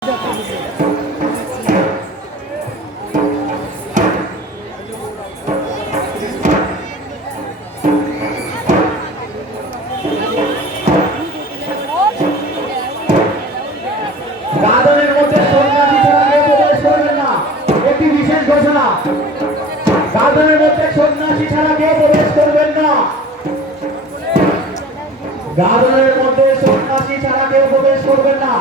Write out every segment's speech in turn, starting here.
গাজনের মধ্যে সন্ন্যাসী ছাড়া কেউ প্রবেশ করবেন না। একটি বিশেষ ঘোষণা, গাজনের মধ্যে সন্ন্যাসী ছাড়া কেউ প্রবেশ করবেন না। গাজনের মধ্যে সন্ন্যাসী ছাড়া কেউ প্রবেশ করবেন না।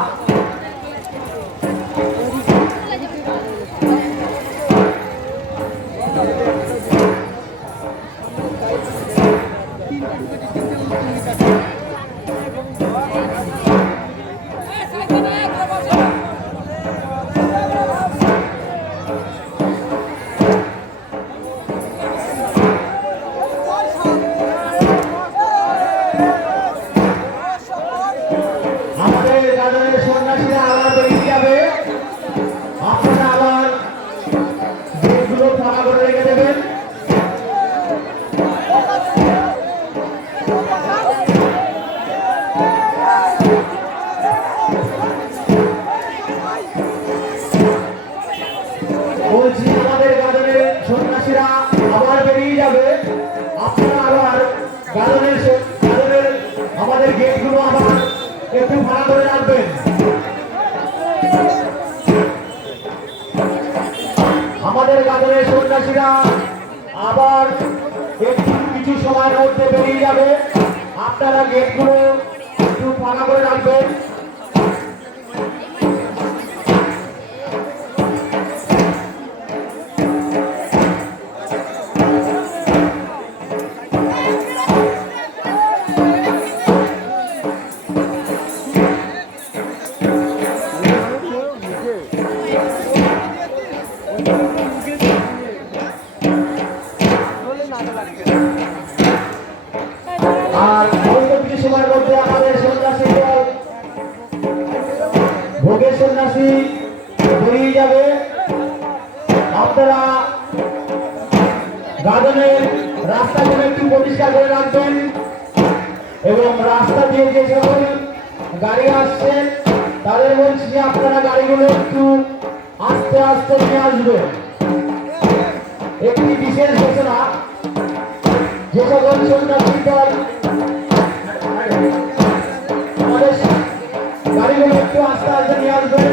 আমাদের গাজনের সন্ন্যাসীরা আবার বেরিয়ে যাবে। আপনারা আবার গেটগুলো ফাঁকা করে রেখে দেবেন। বলছি আমাদের গাজনের সন্ন্যাসীরা আবার বেরিয়ে যাবে। আপনারা আবার গাজনের আমাদের গেটগুলো আবার একটু ভাড়া করে রাখবেন। আমাদের গাজনের সন্ন্যাসীরা আবার একটু কিছু সময়ের মধ্যে বেরিয়ে যাবে। আপনারা গেটগুলো একটু ফাঁকা করে রাখবেন। আর অল্প কিছু সময়ের মধ্যে আমাদের সন্ন্যাসী দল ভোগের সন্ন্যাসী বেরিয়ে যাবে। আপনারা গাজনের রাস্তাগুলো একটু পরিষ্কার করে রাখবেন এবং রাস্তা দিয়ে যে সকল গাড়ি আসছে তাদের বলছি যে আপনারা গাড়িগুলো একটু আস্তে আস্তে নিয়ে আসবেন। একটি বিশেষ ঘোষণা, যে সকল সন্ন্যাসী দল আমাদের গাড়িগুলো একটু আস্তে আস্তে নিয়ে আসবেন।